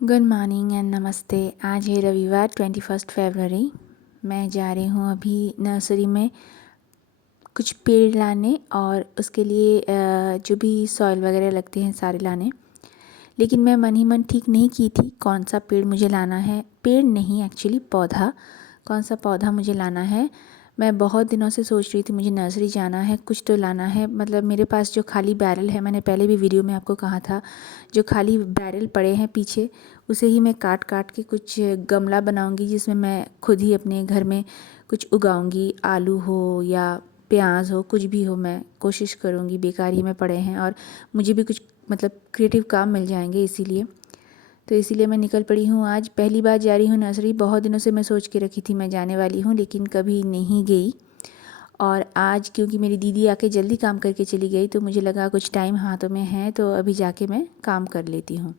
Good morning and नमस्ते। आज है रविवार 21 फरवरी। मैं जा रही हूँ अभी नर्सरी में कुछ पेड़ लाने और उसके लिए जो भी सॉइल वगैरह लगते हैं सारे लाने। लेकिन मैं मन ही मन ठीक नहीं की थी कौन सा पेड़ मुझे लाना है। पेड़ नहीं, एक्चुअली पौधा, कौन सा पौधा मुझे लाना है। मैं बहुत दिनों से सोच रही थी मुझे नर्सरी जाना है, कुछ तो लाना है। मतलब मेरे पास जो खाली बैरल है, मैंने पहले भी वीडियो में आपको कहा था, जो खाली बैरल पड़े हैं पीछे, उसे ही मैं काट काट के कुछ गमला बनाऊंगी जिसमें मैं खुद ही अपने घर में कुछ उगाऊंगी। आलू हो या प्याज हो, कुछ भी हो, मैं कोशिश करूंगी। बेकार ही में पड़े हैं और मुझे भी कुछ मतलब क्रिएटिव काम मिल जाएंगे, इसीलिए मैं निकल पड़ी हूँ। आज पहली बार जा रही हूँ नर्सरी। बहुत दिनों से मैं सोच के रखी थी मैं जाने वाली हूँ, लेकिन कभी नहीं गई। और आज क्योंकि मेरी दीदी आके जल्दी काम करके चली गई, तो मुझे लगा कुछ टाइम हाथों में है तो अभी जाके मैं काम कर लेती हूँ।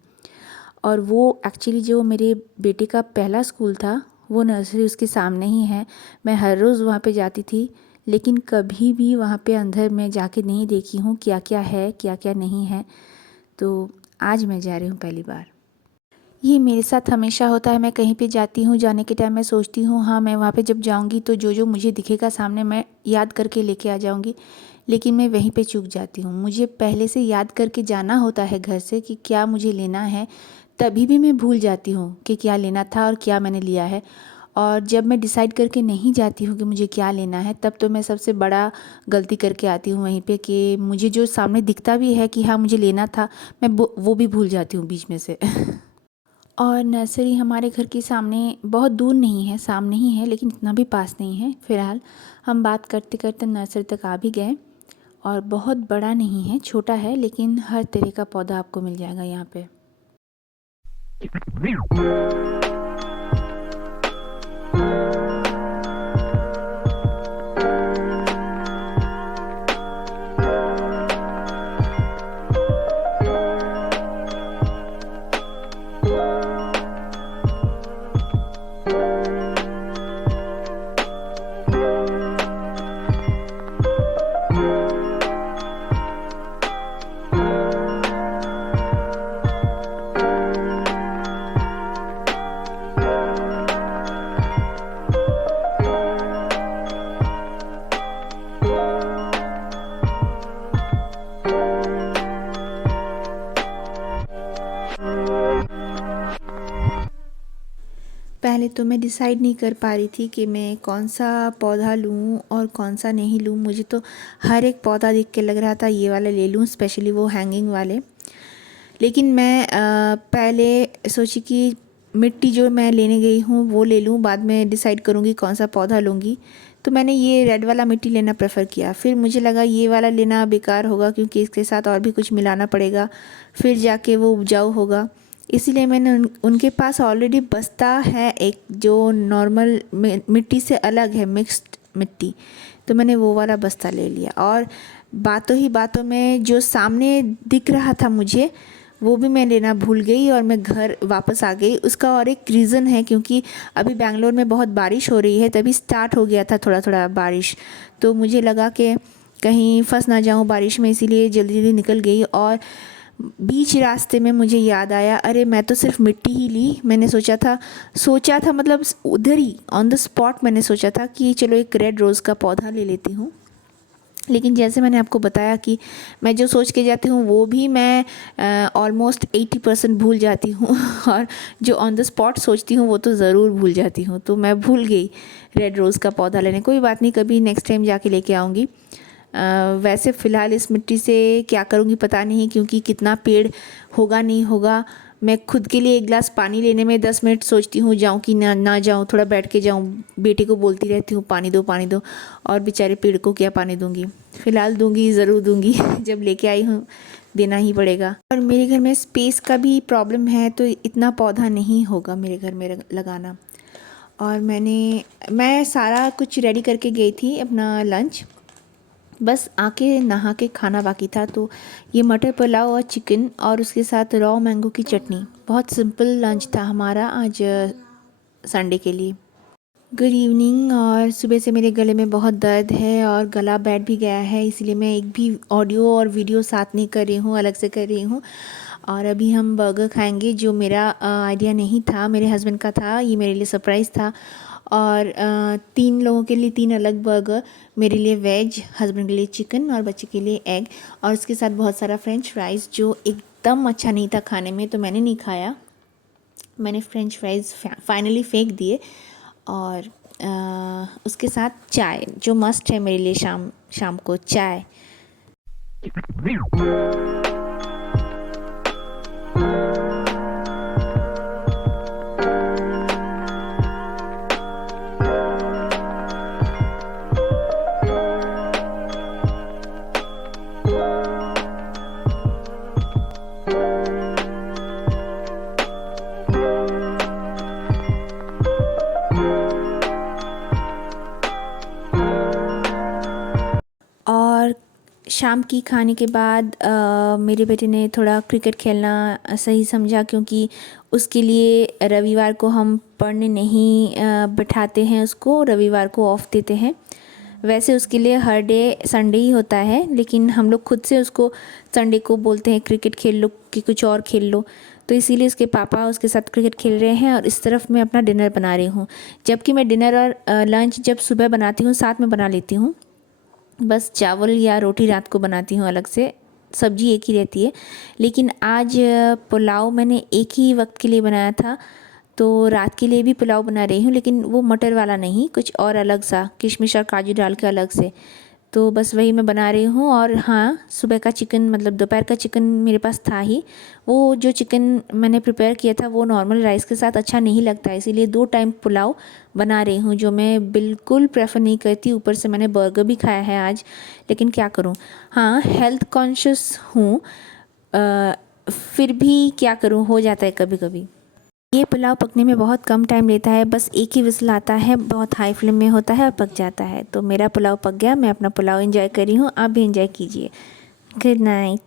और वो एक्चुअली जो मेरे बेटे का पहला स्कूल था, वो नर्सरी उसके सामने ही है। मैं हर रोज़ वहाँ पे जाती थी, लेकिन कभी भी वहाँ पे अंदर मैं जाके नहीं देखी हूँ क्या क्या है क्या क्या नहीं है। तो आज मैं जा रही हूँ पहली बार। ये मेरे साथ हमेशा होता है। मैं कहीं पे जाती हूँ, जाने के टाइम मैं सोचती हूँ हाँ मैं वहाँ पे जब जाऊँगी तो जो जो मुझे दिखेगा सामने मैं याद करके लेके आ जाऊँगी, लेकिन मैं वहीं पे चूक जाती हूँ। मुझे पहले से याद करके जाना होता है घर से कि क्या मुझे लेना है, तभी भी मैं भूल जाती हूँ कि क्या लेना था और क्या मैंने लिया है। और जब मैं डिसाइड करके नहीं जाती हूँ कि मुझे क्या लेना है, तब तो मैं सबसे बड़ा गलती करके आती हूँ वहीं पे कि मुझे जो सामने दिखता भी है कि हाँ मुझे लेना था, मैं वो भी भूल जाती हूँ बीच में से। और नर्सरी हमारे घर के सामने बहुत दूर नहीं है, सामने ही है, लेकिन इतना भी पास नहीं है। फ़िलहाल हम बात करते करते नर्सरी तक आ भी गए। और बहुत बड़ा नहीं है, छोटा है, लेकिन हर तरह का पौधा आपको मिल जाएगा यहाँ पे। पहले तो मैं डिसाइड नहीं कर पा रही थी कि मैं कौन सा पौधा लूँ और कौन सा नहीं लूँ। मुझे तो हर एक पौधा देख के लग रहा था ये वाला ले लूँ, स्पेशली वो हैंगिंग वाले। लेकिन मैं पहले सोची कि मिट्टी जो मैं लेने गई हूँ वो ले लूँ, बाद में डिसाइड करूँगी कौन सा पौधा लूँगी। तो मैंने ये रेड वाला मिट्टी लेना प्रेफर किया। फिर मुझे लगा ये वाला लेना बेकार होगा क्योंकि इसके साथ और भी कुछ मिलाना पड़ेगा, फिर जाके वो उपजाऊ होगा। इसीलिए मैंने उनके पास ऑलरेडी बस्ता है एक जो नॉर्मल मिट्टी से अलग है, मिक्स्ड मिट्टी। तो मैंने वो वाला बस्ता ले लिया। और बातों ही बातों में जो सामने दिख रहा था मुझे, वो भी मैं लेना भूल गई और मैं घर वापस आ गई। उसका और एक रीज़न है, क्योंकि अभी बैंगलोर में बहुत बारिश हो रही है, तभी स्टार्ट हो गया था थोड़ा थोड़ा बारिश। तो मुझे लगा कि कहीं फंस ना जाऊं बारिश में, इसीलिए जल्दी जल्दी निकल गई। और बीच रास्ते में मुझे याद आया, अरे मैं तो सिर्फ मिट्टी ही ली। मैंने सोचा था मतलब उधर ही ऑन द स्पॉट मैंने सोचा था कि चलो एक रेड रोज़ का पौधा ले लेती हूँ। लेकिन जैसे मैंने आपको बताया कि मैं जो सोच के जाती हूँ वो भी मैं ऑलमोस्ट 80% भूल जाती हूँ और जो ऑन द स्पॉट सोचती हूँ वो तो ज़रूर भूल जाती हूँ। तो मैं भूल गई रेड रोज़ का पौधा लेने। कोई बात नहीं, कभी नेक्स्ट टाइम जाके लेके आऊँगी। वैसे फ़िलहाल इस मिट्टी से क्या करूँगी पता नहीं, क्योंकि कितना पेड़ होगा नहीं होगा। मैं खुद के लिए एक गिलास पानी लेने में 10 मिनट सोचती हूँ, जाऊँ कि ना जाऊँ, थोड़ा बैठ के जाऊँ। बेटे को बोलती रहती हूँ पानी दो पानी दो, और बेचारे पेड़ को क्या पानी दूँगी। फ़िलहाल दूँगी, ज़रूर दूँगी जब लेके आई हूँ देना ही पड़ेगा। और मेरे घर में स्पेस का भी प्रॉब्लम है, तो इतना पौधा नहीं होगा मेरे घर में लगाना। और मैं सारा कुछ रेडी करके गई थी अपना लंच, बस आके नहा के खाना बाकी था। तो ये मटर पुलाव और चिकन और उसके साथ रॉ मैंगो की चटनी, बहुत सिंपल लंच था हमारा आज संडे के लिए। Good evening. और सुबह से मेरे गले में बहुत दर्द है और गला बैठ भी गया है, इसलिए मैं एक भी ऑडियो और वीडियो साथ नहीं कर रही हूँ, अलग से कर रही हूँ। और अभी हम बर्गर खाएंगे, जो मेरा आइडिया नहीं था, मेरे हस्बैंड का था, ये मेरे लिए सरप्राइज़ था। और 3 लोगों के लिए 3 अलग बर्गर, मेरे लिए वेज, हस्बैंड के लिए चिकन और बच्चे के लिए एग, और उसके साथ बहुत सारा फ्रेंच फ्राइज़ जो एकदम अच्छा नहीं था खाने में, तो मैंने नहीं खाया। मैंने फ्रेंच फ्राइज़ फाइनली फेंक दिए। और उसके साथ चाय, जो मस्ट है मेरे लिए शाम शाम को चाय। और शाम की खाने के बाद मेरे बेटे ने थोड़ा क्रिकेट खेलना सही समझा, क्योंकि उसके लिए रविवार को हम पढ़ने नहीं बैठाते हैं, उसको रविवार को ऑफ देते हैं। वैसे उसके लिए हर डे संडे ही होता है, लेकिन हम लोग खुद से उसको संडे को बोलते हैं क्रिकेट खेल लो कि कुछ और खेल लो। तो इसीलिए उसके पापा उसके साथ क्रिकेट खेल रहे हैं और इस तरफ मैं अपना डिनर बना रही हूँ। जबकि मैं डिनर और लंच जब सुबह बनाती हूँ साथ में बना लेती हूँ, बस चावल या रोटी रात को बनाती हूँ अलग से, सब्जी एक ही रहती है। लेकिन आज पुलाव मैंने एक ही वक्त के लिए बनाया था, तो रात के लिए भी पुलाव बना रही हूँ, लेकिन वो मटर वाला नहीं, कुछ और अलग सा, किशमिश और काजू डाल के अलग से। तो बस वही मैं बना रही हूँ। और हाँ, सुबह का चिकन मतलब दोपहर का चिकन मेरे पास था ही। वो जो चिकन मैंने प्रिपेयर किया था वो नॉर्मल राइस के साथ अच्छा नहीं लगता है, इसीलिए 2 टाइम पुलाव बना रही हूँ, जो मैं बिल्कुल प्रेफर नहीं करती। ऊपर से मैंने बर्गर भी खाया है आज, लेकिन क्या करूँ, हाँ हेल्थ कॉन्शियस हूँ, फिर भी क्या करूँ, हो जाता है कभी कभी। ये पुलाव पकने में बहुत कम टाइम लेता है, बस एक ही विसल आता है, बहुत हाई फ्लेम में होता है और पक जाता है। तो मेरा पुलाव पक गया, मैं अपना पुलाव एंजॉय कर रही हूँ, आप भी एंजॉय कीजिए। Good night.